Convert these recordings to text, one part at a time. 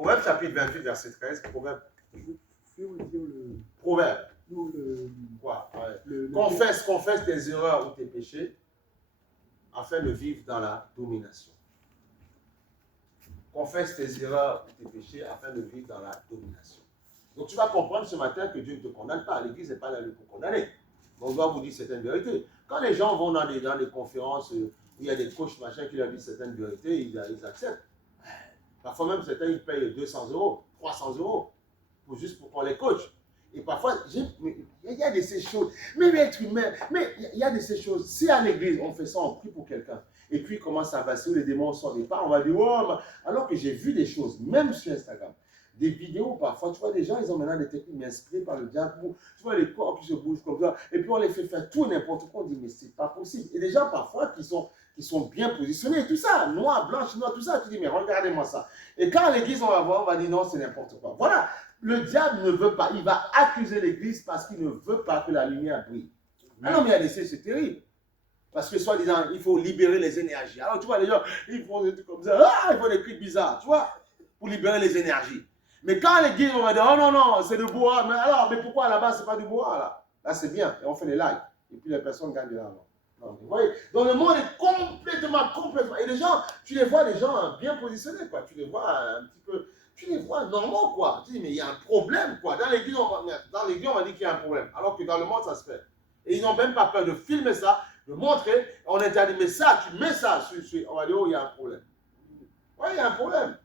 Proverbe chapitre 28, verset 13. Proverbe. Proverbe. Quoi? Ouais. Confesse tes erreurs ou tes péchés afin de vivre dans la domination. Confesse tes erreurs ou tes péchés afin de vivre dans la domination. Donc tu vas comprendre ce matin que Dieu ne te condamne pas. L'église n'est pas là pour condamner. On doit vous dire certaines vérités. Quand les gens vont dans des conférences où il y a des coachs machin qui leur disent certaines vérités, ils acceptent. Parfois même certains ils payent 200 €, 300 € juste pour qu'on les coach. Et parfois, il y a de ces choses. Mais être humain, mais il y a de ces choses. Si à l'église, on fait ça, on prie pour quelqu'un, et puis il commence à passer, où les démons sortent des pas, on va dire, oh, alors que j'ai vu des choses, même sur Instagram, des vidéos parfois, tu vois, des gens, ils ont maintenant des techniques inspirées par le diable, tu vois les corps qui se bougent comme ça, et puis on les fait faire tout n'importe quoi, on dit, mais c'est pas possible. Et des gens parfois qui sont bien positionnés, tout ça, noir, blanc, chinois, tout ça, tu dis, mais regardez-moi ça. Et quand à l'église, on va voir, on va dire, non, c'est n'importe quoi. Voilà. Le diable ne veut pas, il va accuser l'église parce qu'il ne veut pas que la lumière brille. Ah non, mais il y a c'est terrible. Parce que soi-disant, il faut libérer les énergies. Alors tu vois, les gens, ils font des trucs comme ça, ils font des cris bizarres, tu vois, pour libérer les énergies. Mais quand l'église, on va dire, oh non, non, c'est du bois, mais pourquoi là-bas, c'est pas du bois, là? Là, c'est bien, et on fait les likes. Et puis les personnes gagnent de l'argent. Vous voyez, donc le monde est complètement. Et les gens, tu les vois, des gens bien positionnés, quoi. Tu les vois un petit peu. Tu les vois normaux, quoi. Tu dis, mais il y a un problème, quoi. Dans l'église, on va dire qu'il y a un problème. Alors que dans le monde, ça se fait. Et ils n'ont même pas peur de filmer ça, de montrer. On est dit, mais ça, tu mets ça on va dire, oh, il y a un problème. Oui, il y a un problème.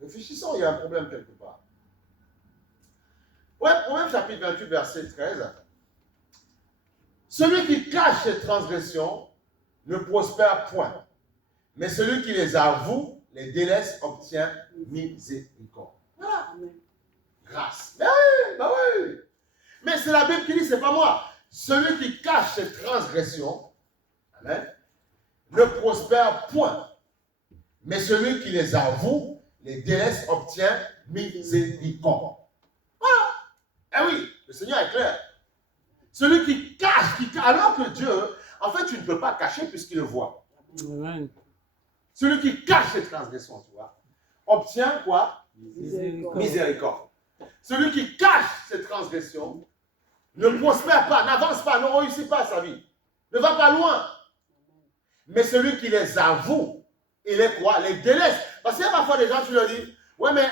Réfléchissons, il y a un problème quelque part. Ouais, Proverbe chapitre 28, verset 13. Celui qui cache ses transgressions ne prospère point. Mais celui qui les avoue, les délaisse, obtient miséricorde. Voilà. Grâce. Mais oui, bah oui. Mais c'est la Bible qui dit, c'est pas moi. Celui qui cache ses transgressions, amen, ne prospère point. Mais celui qui les avoue, les délaisse, obtient miséricorde. Voilà. Eh oui, le Seigneur est clair. Celui qui cache, alors que Dieu, en fait, tu ne peux pas cacher puisqu'il le voit. Amen. Celui qui cache ses transgressions, tu vois, obtient quoi? Miséricorde. Celui qui cache ses transgressions ne prospère pas, n'avance pas, ne réussit pas sa vie, ne va pas loin. Mais celui qui les avoue, il est quoi? Les délaisse. Parce qu'il y a parfois des gens, tu leur dis, ouais, mais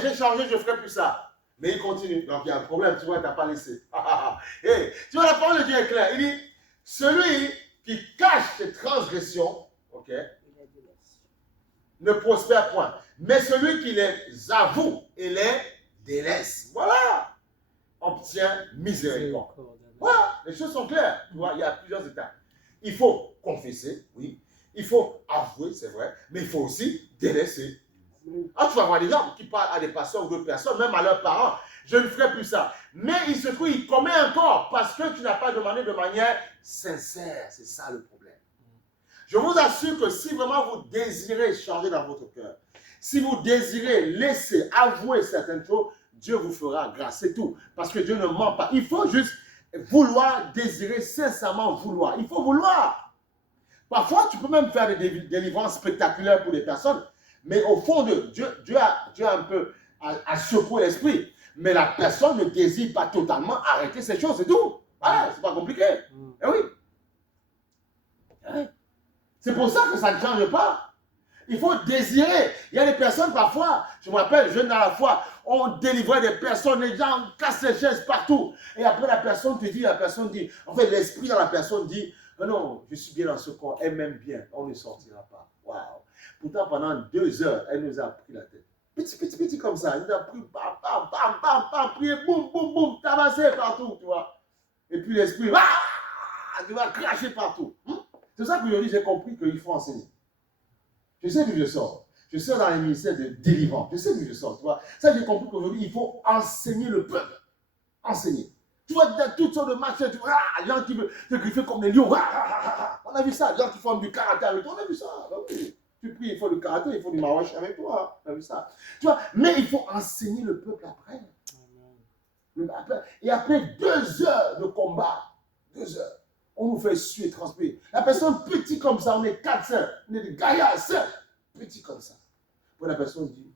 j'ai changé, je ne ferai plus ça. Mais il continue. Donc il y a un problème, tu vois, tu n'as pas laissé. Hey, tu vois, la parole de Dieu est claire. Il dit, celui qui cache ses transgressions, ok, ne prospère point. Mais celui qui les avoue et les délaisse, voilà, obtient miséricorde. Voilà, les choses sont claires. Tu vois, il y a plusieurs étapes. Il faut confesser, oui. Il faut avouer, c'est vrai. Mais il faut aussi délaisser. Ah, tu vas voir des gens qui parlent à des pasteurs ou d'autres personnes, même à leurs parents. Je ne ferai plus ça. Mais il se trouve, il commet encore parce que tu n'as pas demandé de manière sincère. C'est ça le problème. Je vous assure que si vraiment vous désirez changer dans votre cœur, si vous désirez laisser, avouer certaines choses, Dieu vous fera grâce, c'est tout. Parce que Dieu ne ment pas. Il faut juste vouloir, désirer, sincèrement vouloir. Il faut vouloir. Parfois, tu peux même faire des délivrances spectaculaires pour des personnes, mais au fond de Dieu a un peu à secouer l'esprit. Mais la personne ne désire pas totalement arrêter ces choses, c'est tout. Voilà, c'est pas compliqué. Eh oui. C'est pour ça que ça ne change pas. Il faut désirer. Il y a des personnes parfois, je me rappelle, jeune dans la foi, on délivrait des personnes, les gens cassent les chaises partout. Et après la personne dit, en fait l'esprit dans la personne dit, non, je suis bien dans ce corps, elle m'aime bien, on ne sortira pas. Waouh. Pourtant pendant 2 heures, elle nous a pris la tête. Petit comme ça, elle nous a pris, bam, prié, boum, boum, boum, tabassé partout, tu vois. Et puis l'esprit, tu vas cracher partout. C'est ça qu'aujourd'hui j'ai compris qu'il faut enseigner. Je sais d'où je sors. Je sors dans les ministères de délivrance. Je sais d'où je sors, tu vois. Ça, j'ai compris qu'aujourd'hui, il faut enseigner le peuple. Enseigner. Tu vois, dans toutes sortes de marchés, tu vois, les gens qui veulent se griffer comme des lions. On a vu ça. Les gens qui font du karaté avec toi, on a vu ça. Oui. Tu pries, il faut du karaté, il faut du maroche avec toi. On a vu ça. Tu vois, mais il faut enseigner le peuple après. Et après 2 heures de combat, 2 heures, on nous fait suer, transpirer. La personne petit comme ça, on est 4 sœurs, on est des gaillards, sœurs, petit comme ça. Pour la personne dit,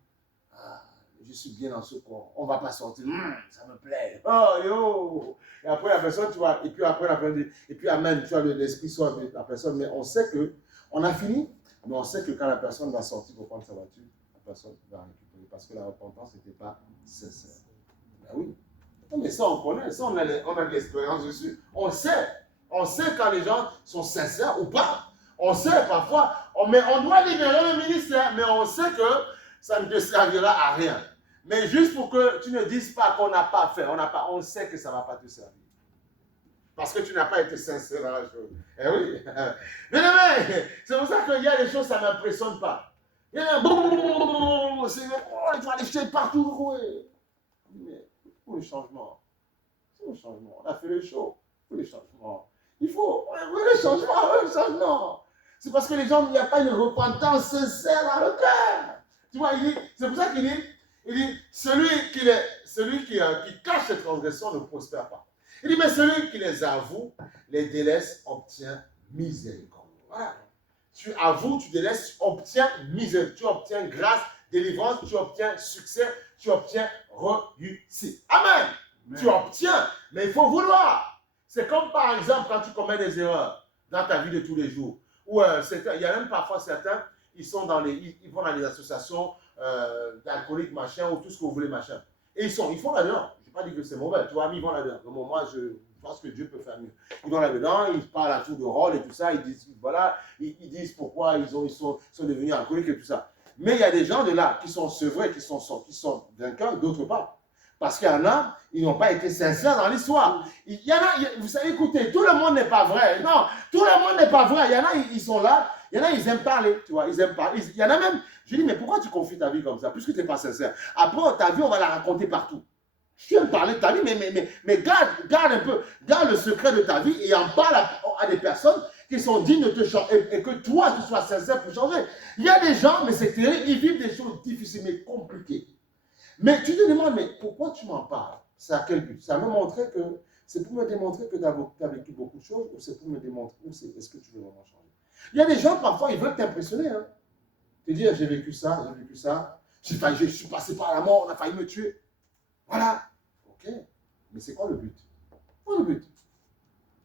je suis bien dans ce corps. On ne va pas sortir. Ça me plaît. Oh, yo. Et après, la personne, tu vois, et puis après, la personne dit, et puis, amen, tu vois, l'esprit sort de la personne. Mais on sait que, on a fini, mais on sait que quand la personne va sortir pour prendre sa voiture, la personne va récupérer parce que la repentance n'était pas sincère. Ben oui. Non, mais ça, on connaît. Ça, on a de l'expérience dessus. On sait. On sait quand les gens sont sincères ou pas. On sait parfois, on doit libérer le ministère, mais on sait que ça ne te servira à rien. Mais juste pour que tu ne dises pas qu'on n'a pas fait, on sait que ça ne va pas te servir. Parce que tu n'as pas été sincère dans la chose. Eh oui. Mais c'est pour ça qu'il y a des choses, ça ne m'impressionne pas. Il y a un tu vas les jeter partout. Mais pour le changement, on a fait le show. Pour les changements. Il faut le changement. C'est parce que les gens, il n'y a pas une repentance sincère dans le cœur. Tu vois, c'est pour ça qu'il dit, celui qui cache ses transgressions ne prospère pas. Il dit, mais celui qui les avoue, les délaisse, obtient miséricorde. Voilà. Tu avoues, tu délaisses, tu obtiens miséricorde, tu obtiens grâce, délivrance, tu obtiens succès, tu obtiens réussite. Amen. Tu obtiens, mais il faut vouloir. C'est comme par exemple quand tu commets des erreurs dans ta vie de tous les jours. Ou il y a même parfois certains, ils vont dans les associations d'alcooliques, machin, ou tout ce que vous voulez, machin. Et ils font là-dedans. Je n'ai pas dit que c'est mauvais, tu vois, mais ils vont là-dedans. Donc, moi, je pense que Dieu peut faire mieux. Ils vont là-dedans, ils parlent à tour de rôle et tout ça, ils disent, voilà, ils disent pourquoi ils sont devenus alcooliques et tout ça. Mais il y a des gens de là qui sont sevrés, qui sont vainqueurs, d'autres pas. Parce qu'il y en a, ils n'ont pas été sincères dans l'histoire. Il y en a, vous savez, écoutez, tout le monde n'est pas vrai. Non, tout le monde n'est pas vrai. Il y en a, ils sont là. Il y en a, ils aiment parler, tu vois. Ils aiment parler. Il y en a même, je dis, mais pourquoi tu confies ta vie comme ça, puisque tu n'es pas sincère? Après, ta vie, on va la raconter partout. Tu aimes parler de ta vie, mais garde un peu, garde le secret de ta vie et en parle à des personnes qui sont dignes de te changer et que toi, tu sois sincère pour changer. Il y a des gens, mais c'est terrible, ils vivent des choses difficiles, mais compliquées. Mais tu te demandes, mais pourquoi tu m'en parles? C'est à quel but? Ça me montrer que c'est pour me démontrer que tu as vécu beaucoup de choses ou c'est pour me démontrer ou est-ce que tu veux vraiment changer? Il y a des gens, parfois, ils veulent t'impressionner. Hein. Te dire, j'ai vécu ça, je suis passé par la mort, on a failli me tuer. Voilà. Ok. Mais c'est quoi le but? Quoi le but?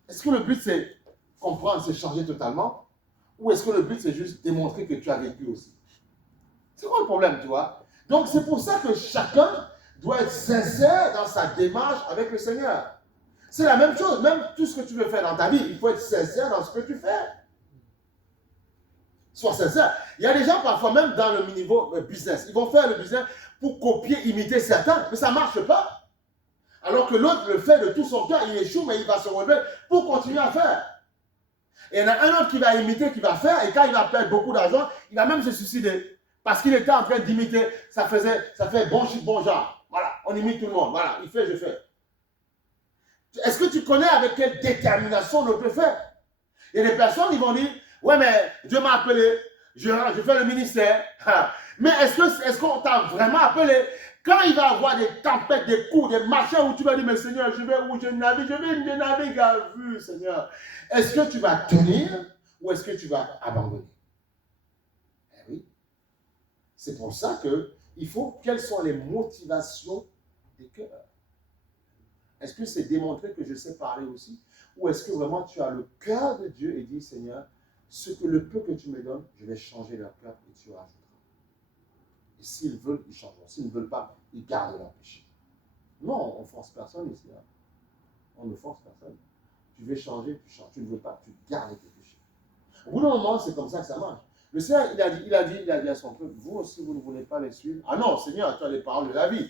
Est-ce que le but, c'est comprendre, c'est changer totalement? Ou est-ce que le but, c'est juste démontrer que tu as vécu aussi? C'est quoi le problème, tu vois? Donc, c'est pour ça que chacun doit être sincère dans sa démarche avec le Seigneur. C'est la même chose. Même tout ce que tu veux faire dans ta vie, il faut être sincère dans ce que tu fais. Sois sincère. Il y a des gens, parfois, même dans le niveau business, ils vont faire le business pour copier, imiter certains, mais ça ne marche pas. Alors que l'autre le fait de tout son cœur, il échoue, mais il va se relever pour continuer à faire. Et il y en a un autre qui va imiter, qui va faire, et quand il va perdre beaucoup d'argent, il va même se suicider. Parce qu'il était en train d'imiter, ça fait bon chic, bon genre. Voilà, on imite tout le monde. Voilà, il fait, je fais. Est-ce que tu connais avec quelle détermination on le peut faire? Il y a des personnes qui vont dire, ouais, mais Dieu m'a appelé, je fais le ministère. Mais est-ce qu'on t'a vraiment appelé? Quand il va y avoir des tempêtes, des coups, des machins où tu vas dire, mais Seigneur, je vais où je navigue à vue, Seigneur. Est-ce que tu vas tenir ou est-ce que tu vas abandonner? Eh oui. C'est pour ça qu'il faut, quelles sont les motivations des cœurs? Est-ce que c'est démontrer que je sais parler aussi? Ou est-ce que vraiment tu as le cœur de Dieu et dis, Seigneur, ce que le peu que tu me donnes, je vais changer leur cœur et tu rajouteras. Et s'ils veulent, ils changeront. S'ils ne veulent pas, ils gardent leur péché. Non, on ne force personne ici. Hein. On ne force personne. Tu veux changer, tu changes. Tu ne veux pas, tu gardes tes péchés. Au bout d'un moment, c'est comme ça que ça marche. Le Seigneur, il a dit à son peuple, vous aussi, vous ne voulez pas les suivre. Ah non, Seigneur, tu as les paroles de la vie.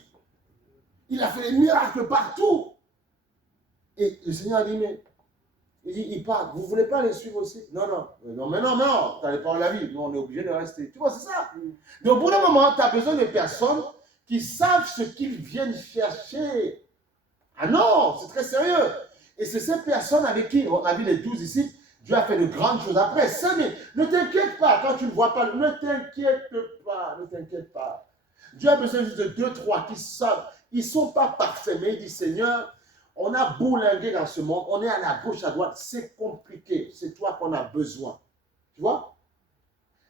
Il a fait des miracles partout. Et le Seigneur a dit, mais il part, vous ne voulez pas les suivre aussi? Non, tu as les paroles de la vie. Nous, on est obligé de rester. Tu vois, c'est ça. Donc, au bout d'un moment, tu as besoin de personnes qui savent ce qu'ils viennent chercher. Ah non, c'est très sérieux. Et c'est ces personnes avec qui, on a vu les 12 ici, Dieu a fait de grandes choses après. Ne t'inquiète pas quand tu ne vois pas. Ne t'inquiète pas. Dieu a besoin juste de 2, 3 qui savent. Ils ne sont pas parfaits, mais il dit, Seigneur, on a bourlingué dans ce monde, on est à la gauche, à droite, c'est compliqué. C'est toi qu'on a besoin. Tu vois?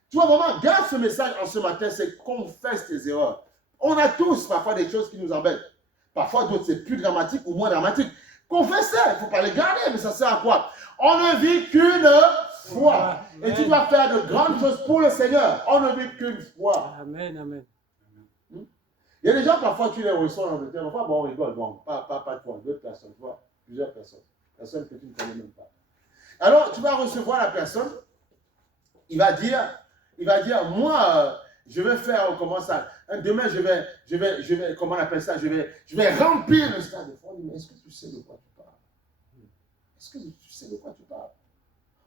Tu vois, vraiment, garde ce message en ce matin, c'est confesse tes erreurs. On a tous parfois des choses qui nous embêtent. Parfois d'autres c'est plus dramatique ou moins dramatique. Confessez, il ne faut pas les garder, mais ça sert à quoi? On ne vit qu'une fois. Et tu dois faire de grandes choses pour le Seigneur. On ne vit qu'une fois. Amen, amen. Il y a des gens, parfois, tu les reçois en Angleterre. Parfois, bon, on rigole. Bon, pas toi, d'autres personnes, tu vois, plusieurs personnes. Personnes que tu ne connais même pas. Alors, tu vas recevoir la personne. Il va dire, moi, je vais faire, comment ça, demain, je vais, comment on appelle ça, je vais remplir le stade de France. Mais est-ce que tu sais de quoi tu parles? Est-ce que tu sais de quoi tu parles?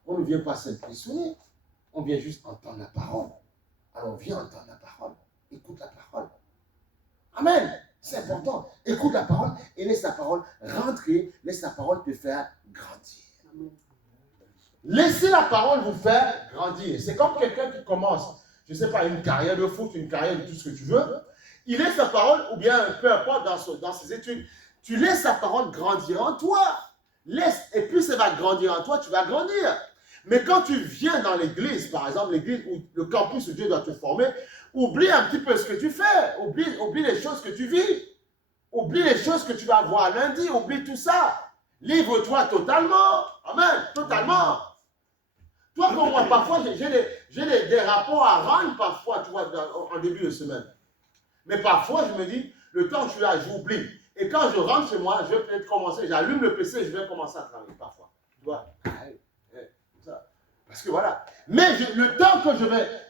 On ne vient pas s'impressionner. On vient juste entendre la parole. Alors, viens entendre la parole. Écoute la parole. Amen. C'est important. Écoute la parole et laisse la parole rentrer. Laisse la parole te faire grandir. Amen. Laissez la parole vous faire grandir. C'est comme quelqu'un qui commence, je ne sais pas, une carrière de foot, une carrière de tout ce que tu veux. Il laisse sa parole, ou bien peu importe dans ses études, tu laisses sa parole grandir en toi. Laisse, et plus ça va grandir en toi, tu vas grandir. Mais quand tu viens dans l'église, par exemple, l'église ou le campus où Dieu doit te former, oublie un petit peu ce que tu fais. Oublie les choses que tu vis. Oublie les choses que tu vas voir lundi. Oublie tout ça. Livre-toi totalement. Amen. Totalement. Toi comme moi, parfois, j'ai des rapports à rendre, parfois, tu vois, en début de semaine. Mais parfois, je me dis, le temps que je suis là, j'oublie. Et quand je rentre chez moi, je vais peut-être commencer, j'allume le PC et je vais commencer à travailler, parfois. Tu vois. Parce que voilà. Mais le temps que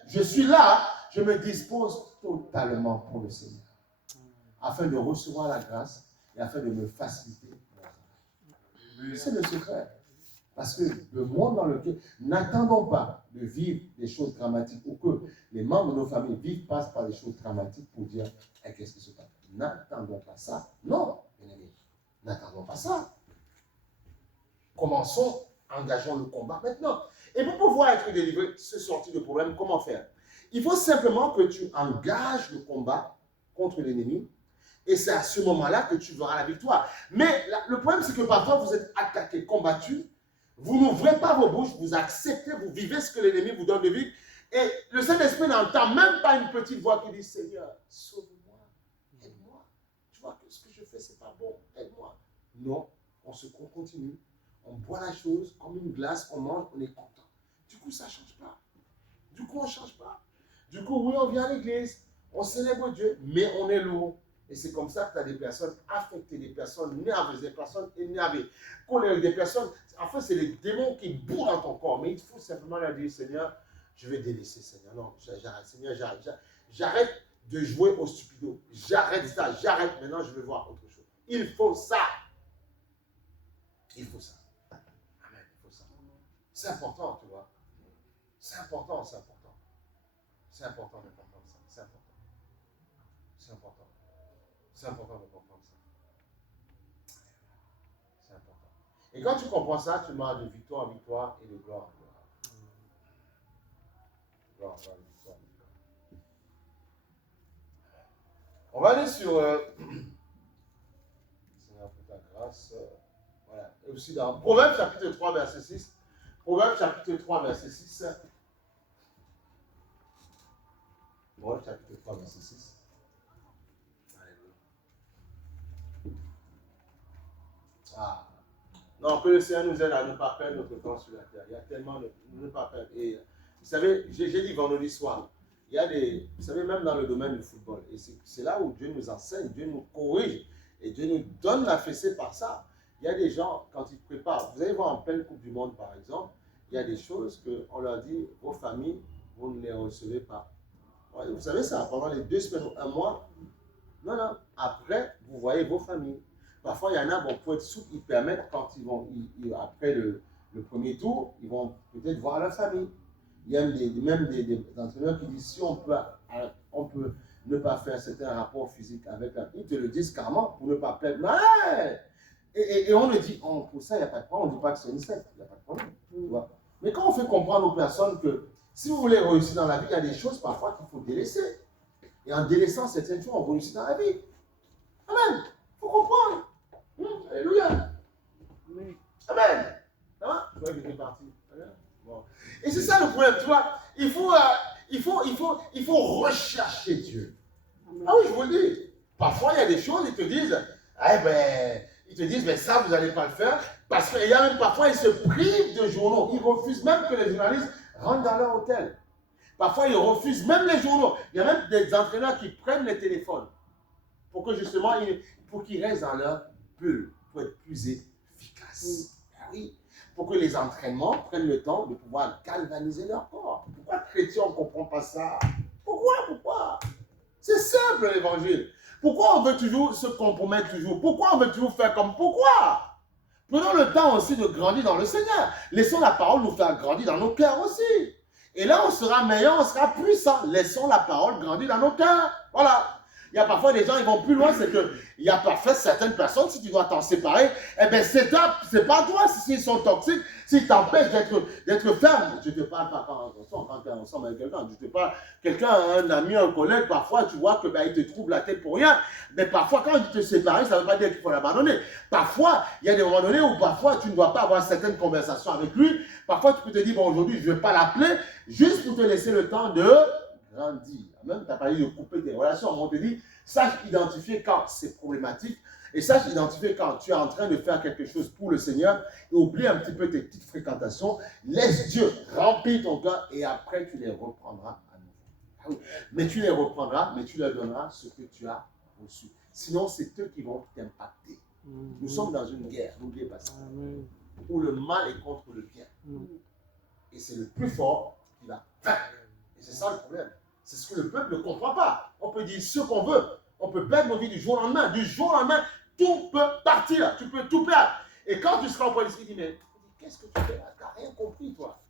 je suis là, je me dispose totalement pour le Seigneur. Afin de recevoir la grâce et afin de me faciliter mon travail. C'est le secret. Parce que le monde dans lequel, n'attendons pas de vivre des choses dramatiques ou que les membres de nos familles passent par des choses dramatiques pour dire qu'est-ce qui se passe. N'attendons pas ça. Non, bien aimés. N'attendons pas ça. Commençons, engageons le combat maintenant. Et pour pouvoir être délivré, se sortir de problème, comment faire? Il faut simplement que tu engages le combat contre l'ennemi. Et c'est à ce moment-là que tu verras la victoire. Mais le problème, c'est que parfois, vous êtes attaqué, combattu. Vous n'ouvrez pas vos bouches, vous acceptez, vous vivez ce que l'ennemi vous donne de vivre. Et le Saint-Esprit n'entend même pas une petite voix qui dit, Seigneur, sauve-moi, aide-moi. Tu vois que ce que je fais, ce n'est pas bon, aide-moi. Non, on continue. On boit la chose comme une glace, on mange, on est content. Du coup, ça ne change pas. Du coup, on ne change pas. Du coup, oui, on vient à l'église, on célèbre Dieu, mais on est lourd. Et c'est comme ça que tu as des personnes affectées, des personnes nerveuses, des personnes énervées, colériques, des personnes... En fait, c'est les démons qui bourrent dans ton corps. Mais il faut simplement leur dire, Seigneur, je vais délaisser, Seigneur. Non, j'arrête, Seigneur, j'arrête de jouer au stupido. J'arrête ça, j'arrête. Maintenant, je vais voir autre chose. Il faut ça. Il faut ça. Amen, il faut ça. C'est important, tu vois. C'est important, c'est important. C'est important de comprendre ça. C'est important. C'est important. C'est important de comprendre ça. C'est important. Et quand tu comprends ça, tu marches de victoire en victoire et de gloire en gloire. Gloire, gloire, victoire, victoire. On va aller sur Seigneur, pour ta grâce. Voilà. Et aussi dans Proverbes chapitre 3, verset 6. Proverbes chapitre 3, verset 6. Proverbes chapitre 3, verset 6. Ah. Non, que le Seigneur nous aide à ne pas perdre notre temps sur la terre. Il y a tellement de ne pas perdre. Et vous savez, j'ai dit vendredi soir, il y a des, vous savez, même dans le domaine du football, et c'est là où Dieu nous enseigne, Dieu nous corrige, et Dieu nous donne la fessée par ça. Il y a des gens, quand ils préparent, vous allez voir en pleine Coupe du Monde par exemple, il y a des choses qu'on leur dit, vos familles, vous ne les recevez pas. Ouais, vous savez ça, pendant les 2 semaines ou 1 mois, non, après, vous voyez vos familles. Parfois, il y en a, bon, pour être souple, ils permettent, quand ils vont, après le premier tour, ils vont peut-être voir la famille. Il y a même des entraîneurs qui disent, si on peut ne pas faire certains rapports physiques avec la famille, ils te le disent carrément pour ne pas perdre. Ouais. Et on le dit, pour ça, il n'y a pas de problème, on ne dit pas que c'est une secte, il n'y a pas de problème. Tu vois. Mais quand on fait comprendre aux personnes que si vous voulez réussir dans la vie, il y a des choses parfois qu'il faut délaisser. Et en délaissant certaines choses, on réussit dans la vie. Amen. Il faut comprendre. Alléluia. Oui. Amen. Ça va? Tu vois qu'il est parti. Bon. Et c'est ça le problème, tu vois. Il faut rechercher Dieu. Amen. Ah oui, je vous le dis. Parfois, il y a des choses, ils te disent, mais ça, vous n'allez pas le faire. Parce qu'il y a même parfois, ils se privent de journaux. Ils refusent même que les journalistes rentrent dans leur hôtel. Parfois, ils refusent même les journaux. Il y a même des entraîneurs qui prennent les téléphones pour que justement, pour qu'ils restent dans leur bulle, pour être plus efficaces. Ah oui. Pour que les entraînements prennent le temps de pouvoir galvaniser leur corps. Pourquoi chrétiens, on ne comprend pas ça? Pourquoi? C'est simple l'évangile. Pourquoi on veut toujours se compromettre toujours? Pourquoi on veut toujours faire comme? Pourquoi? Prenons le temps aussi de grandir dans le Seigneur. Laissons la parole nous faire grandir dans nos cœurs aussi. Et là, on sera meilleur, on sera puissant. Laissons la parole grandir dans nos cœurs. Voilà. Il y a parfois des gens, ils vont plus loin, c'est qu'il y a parfois certaines personnes, si tu dois t'en séparer, eh bien, c'est pas toi, s'ils sont toxiques, s'ils t'empêchent d'être ferme. Je ne te parle pas quand tu es ensemble avec quelqu'un, je te parle, quelqu'un, un ami, un collègue, parfois, tu vois que il te trouble la tête pour rien, mais parfois, quand tu te sépares, ça ne veut pas dire qu'il faut l'abandonner. Parfois, il y a des moments donnés où parfois, tu ne dois pas avoir certaines conversations avec lui. Parfois, tu peux te dire, bon, aujourd'hui, je ne vais pas l'appeler, juste pour te laisser le temps de grandir. Même, tu n'as pas eu de couper tes relations. On te dit, sache identifier quand c'est problématique et sache identifier quand tu es en train de faire quelque chose pour le Seigneur et oublie un petit peu tes petites fréquentations. Laisse Dieu remplir ton cœur et après, tu les reprendras à nouveau. Mais tu les reprendras, mais tu leur donneras ce que tu as reçu. Sinon, c'est eux qui vont t'impacter. Nous sommes dans une guerre, n'oubliez pas ça. Où le mal est contre le bien. Et c'est le plus fort qui va vaincre. Et c'est ça le problème. C'est ce que le peuple ne comprend pas. On peut dire ce qu'on veut. On peut perdre nos vies du jour au lendemain. Du jour au lendemain, tout peut partir. Tu peux tout perdre. Et quand tu seras au point d'esprit, tu dis, mais qu'est-ce que tu fais là? Tu n'as rien compris, toi.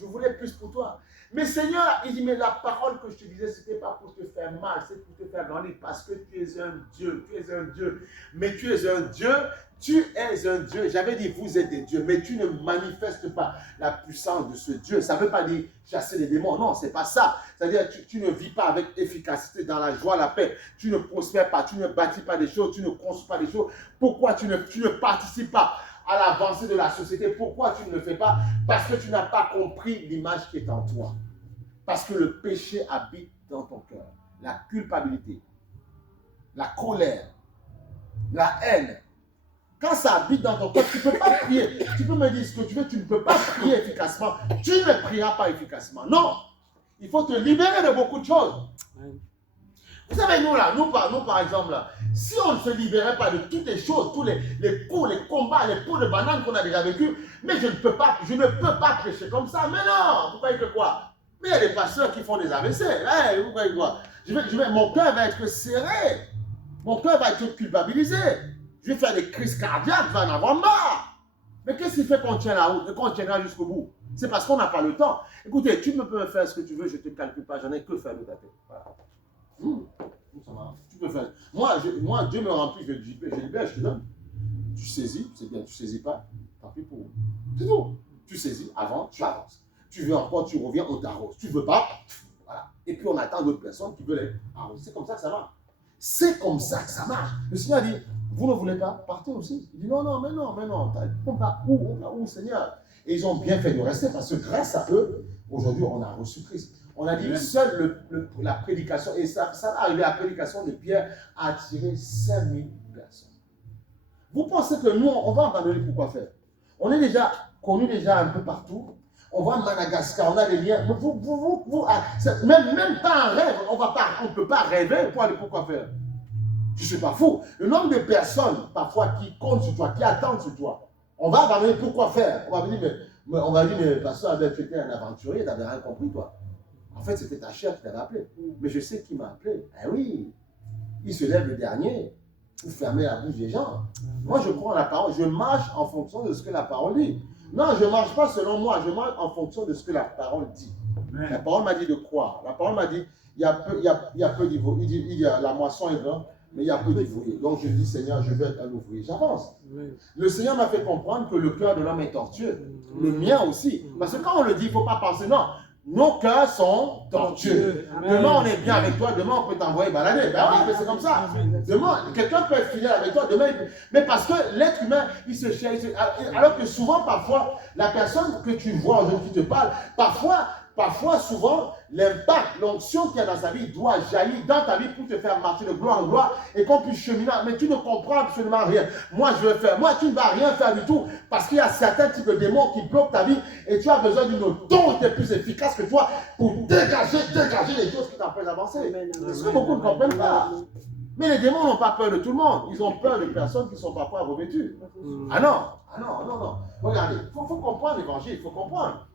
Je voulais plus pour toi. Mais Seigneur, il dit, mais la parole que je te disais, ce n'était pas pour te faire mal, c'est pour te faire grandir. Parce que tu es un Dieu. Tu es un Dieu. Mais tu es un Dieu. Tu es un Dieu. J'avais dit, vous êtes des dieux, mais tu ne manifestes pas la puissance de ce Dieu. Ça ne veut pas dire chasser les démons. Non, ce n'est pas ça. C'est-à-dire, tu ne vis pas avec efficacité dans la joie, la paix. Tu ne prospères pas, tu ne bâtis pas des choses, tu ne construis pas des choses. Pourquoi tu ne participes pas à l'avancée de la société? Pourquoi tu ne le fais pas? Parce que tu n'as pas compris l'image qui est en toi. Parce que le péché habite dans ton cœur. La culpabilité, la colère, la haine. Quand ça habite dans ton cœur, tu ne peux pas prier. Tu peux me dire ce que tu veux, tu ne peux pas prier efficacement. Tu ne prieras pas efficacement. Non. Il faut te libérer de beaucoup de choses. Vous savez, nous par exemple, là, si on ne se libérait pas de toutes les choses, tous les coups, les combats, les pots de banane qu'on a déjà vécu, mais je ne peux pas prêcher comme ça. Mais non, vous croyez que quoi? Mais il y a des pasteurs qui font des AVC. Hey, vous croyez quoi? Mon cœur va être serré. Mon cœur va être culpabilisé. Je vais faire des crises cardiaques, je vais en avoir marre. Mais qu'est-ce qui fait qu'on tient la route et qu'on tiendra jusqu'au bout? C'est parce qu'on n'a pas le temps. Écoutez, tu peux me faire ce que tu veux, je ne te calcule pas, j'en ai que faire de ta tête. Voilà. Tu peux faire. Moi, Dieu me remplit, je libère, je te donne. Tu saisis, c'est bien, tu ne saisis pas, tant pis pour vous. C'est tout. Tu saisis, avant, tu avances. Tu veux encore, tu reviens, on t'arrose. Tu ne veux pas, voilà. Et puis on attend d'autres personnes qui veulent arroser. C'est comme ça que ça marche. C'est comme ça que ça marche. Le Seigneur dit, vous ne voulez pas, partez aussi. Il dit, non, mais non. On va où, Seigneur? Et ils ont bien fait de rester parce que grâce à eux, aujourd'hui, on a reçu Christ. On a dit, seule la prédication, et ça va arriver, la prédication de Pierre a attiré 5000 personnes. Vous pensez que nous, on va abandonner pourquoi faire? On est déjà connus un peu partout. On va à Madagascar, on a des liens. Même pas un rêve, on ne peut pas rêver pour aller pourquoi faire. Je ne suis pas fou. Le nombre de personnes, parfois, qui comptent sur toi, qui attendent sur toi, on va abandonner pourquoi faire. On va dire, mais pasteur, tu étais un aventurier, tu n'avais rien compris, toi. En fait, c'était ta chair qui t'avait appelé. Mais je sais qui m'a appelé. Eh oui, il se lève le dernier pour fermer la bouche des gens. Moi, je crois en la parole. Je marche en fonction de ce que la parole dit. Non, je ne marche pas selon moi. Je marche en fonction de ce que la parole dit. La parole m'a dit de croire. La parole m'a dit, il y a peu d'ivroyés. Il dit, la moisson est grande, mais il y a peu d'ivroyés. Donc, je dis, Seigneur, je vais être un ouvrier. J'avance. Le Seigneur m'a fait comprendre que le cœur de l'homme est tortueux. Le mien aussi. Parce que quand on le dit, il ne faut pas penser, non. Nos cœurs sont tortueux. Demain, on est bien avec toi. Demain, on peut t'envoyer balader. Ben oui, c'est comme ça. Demain, quelqu'un peut être fidèle avec toi. Demain, mais parce que l'être humain, il se cherche. Alors que souvent, parfois, la personne que tu vois aujourd'hui qui te parle, parfois, parfois, souvent, l'impact, l'onction qu'il y a dans sa vie doit jaillir dans ta vie pour te faire marcher de gloire en gloire et qu'on puisse cheminer. Mais tu ne comprends absolument rien. Moi, je vais faire. Moi, tu ne vas rien faire du tout parce qu'il y a certains types de démons qui bloquent ta vie et tu as besoin d'une autorité plus efficace que toi pour dégager les choses qui t'empêchent d'avancer. C'est ce que beaucoup ne comprennent pas. Mais les démons n'ont pas peur de tout le monde. Ils ont peur de personnes qui sont parfois revêtues. Ah non. Regardez, il faut comprendre l'évangile, il faut comprendre.